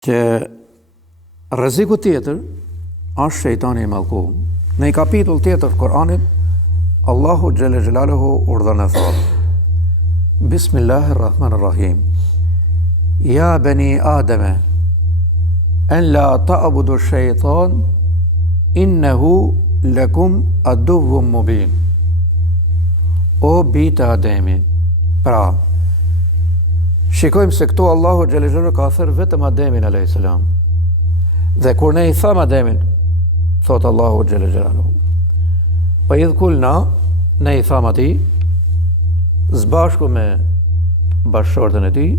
që rreziku tjetër është shejtani i mallkuar. Në një kapitull tjetër të Kuranit, Allahu xhalla xhelaluhu urdhon e thotë: Bismillahirrahmanirrahim. Ya bani Adama an la ta'budu ash-shaytan innahu lakum aduwwun mubin. O bita Ademi. Pra, shikojmë se këtu Allahu xhalla xhelaluhu ka thënë vetëm Ademin alayhis salam. Dhe kur ne I tham Ademin, thot Allahu xhalla xhelaluhu, pa idh kulna, ne I tham atij, zbashku me bashkëshortën e tij,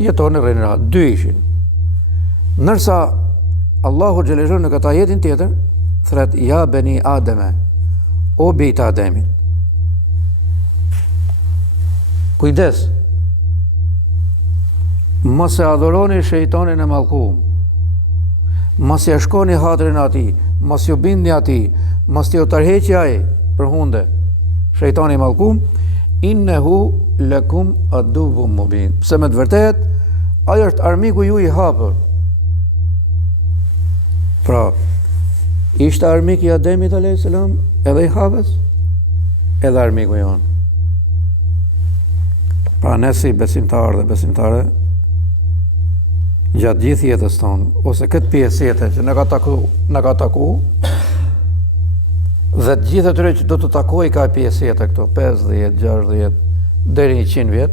jetonë në rrënjë, dy ishin. Nërsa Allahu xhalla xhelaluhu në këtë ajetin tjetër thret ja bani Ademe, o bita Ademin. Kujdes, mos e adhuroni shejtanin e mallkuar. Mos ja shkoni hatrin atij, mos ju bindni atij, mos ju tërheqi ai për hunde. Shejtani I mallkuar, innehu lakum aduwwun mubin. Pse me të vërtet, ai është armiku ju I hapur. Pra, ishte armik I Ademit alayhis salam, edhe I Havës, edhe armiku jon. Pra ne si besimtar dhe besimtare, gjatë gjithë jetës tonë, ose këtë pjesë jetë që në ka taku, dhe të gjithë atyre që do të takoj ka pjesë jetë këto, 50, 60, deri 100 vjet,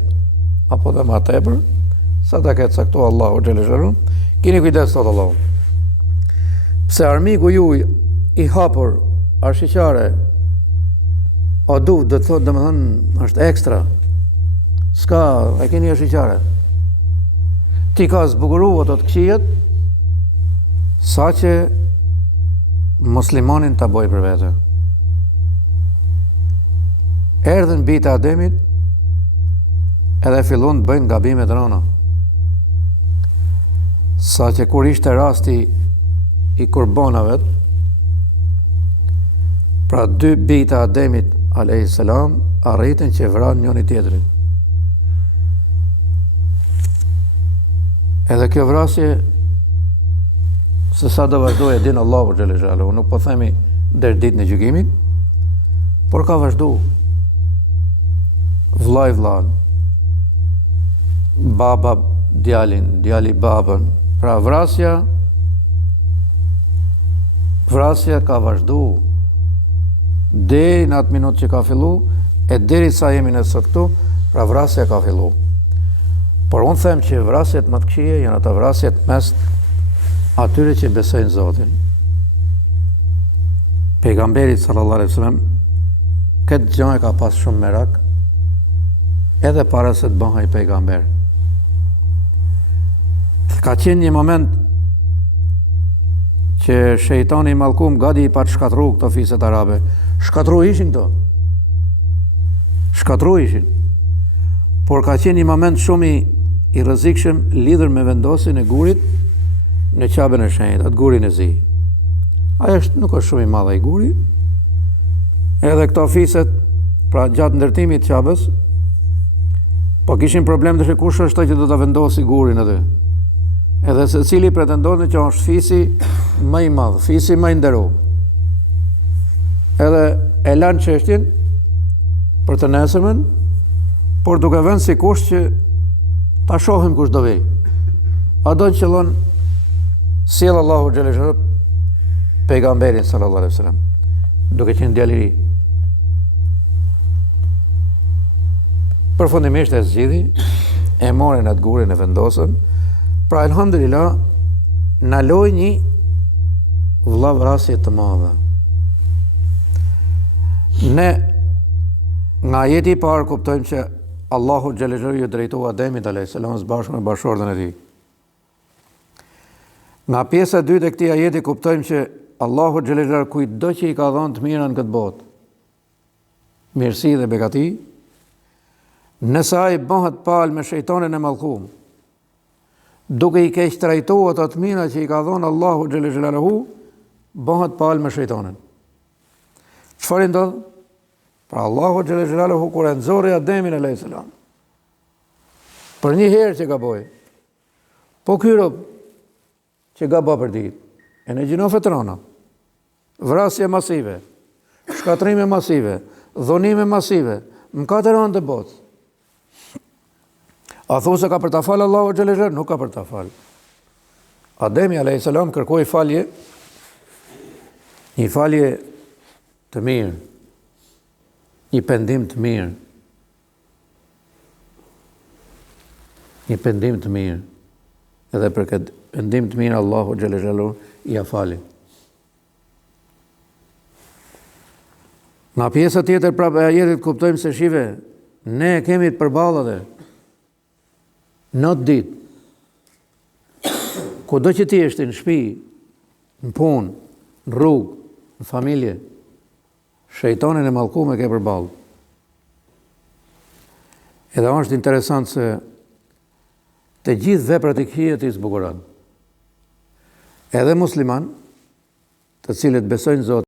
apo dhe ma tepër, sa ta ketë saktu Allahu xhalla xhelaluhu, keni kujdes thot Allahu. Pse armiku ju I hapur, arshiqare, o duv, do të thot domethënë është ekstra. S'ka, e keni arshiqare. Ti ka zbukuruar ato të këqijet, sa që muslimanin ta boj për vete. Erdhën bita Ademit, edhe fillon të bëjnë gabime të rënda. Sa që kur ishte rasti I kurbanave, pra dy bita Ademit alayhis salam arritën që vranë njëri tjetrin. Edhe kjo vrasje, se sa do vazhdoj e din Allahu xhalla xhelaluhu, nuk po themi deri ditën e gjykimit, por ka vazhdu. Vllai vllain, baba djalin, djali babën. Pra vrasja ka vazhdu deri në atë minutë që ka fillu, e deri sa jemi ne sot këtu, pra vrasja ka fillu. Por unë them që vrasjet më të këqija janë ata vrasjet mes atyre që besojnë Zotin. Pejgamberi sallallahu alaihi wasallam këtë gjë e ka pas shumë merak, edhe para se të bëhej pejgamber. Ka qenë një moment që shejtani I mallkuar gati I pa të shkatru këto fiset arabe. Shkatru ishin këto. Shkatru ishin. Por ka qenë një moment shumë I rrezikshëm lidhur me vendosin e gurit në Qabën e Shenjtë, atë gurin e zi. Ai nuk është shumë I madh ai guri. Edhe këto fiset, pra gjatë ndërtimit të Qabës, po kishin problem të kush është ai që do ta vendosi gurin aty. Edhe secili pretendonte që është fisi më I madh, fisi më I nderuar. Edhe e lanë çështjen për të nesërmen, por duke vënë sikush që ta shohim kush do vej. A do të qëllon sjell Allahu xhalla xhelaluhu pejgamberin sallallahu alaihi wasallam, duke qenë djalë I ri. Përfundimisht e zgjidhi, e morën atë gurin e vendosën. Pra elhamdulillah, na loi një vllavrasje të madhe. Ne nga ajeti I parë kuptojmë që Allahu xhalla xhelaluhu ju drejtoi Ademit alayhis salam bashkë me bashkëshortën e tij. Nga pjesa e dytë e këtij ajeti kuptojmë që Allahu xhalla xhelaluhu kujtdo që I ka dhënë të mirën këtë botë, mirësi dhe begati, nëse ai bëhet palë me shejtanin e mallkuar, duke I keq trajtuar ato të mira që I ka dhënë Allahu xhalla xhelaluhu, bëhet palë me shejtanin. Çfarë ndodh? Pra Allahu xhalla xhelaluhu kur e nxorri Ademin alayhis salam, për një herë që gaboi, po ky rob që gaba për ditë. E në gjinohet veterana. Vrasje masive, shkatrime masive, dhunime masive, mëkate rënë të botë. A thu se ka për ta falë Allahu xhallahu, nuk ka për ta falë. Ademi a.s. kërkoi falje, një falje të mirë, një pendim të mirë, një pendim të mirë, edhe për këtë pendim të mirë Allahu xhallahu ia fali. Nga pjesa tjetër prapë e ajetit kuptojmë se shive, ne kemi të përballë dhe në ditë, kudo që ti është në shtëpi, në punë, në rrugë, në familje, shejtanin e mallkuar ke përballë. Edhe është interesant se të gjithë veprat e këqija i zbukuron. Edhe musliman, të cilët besojnë Zotin,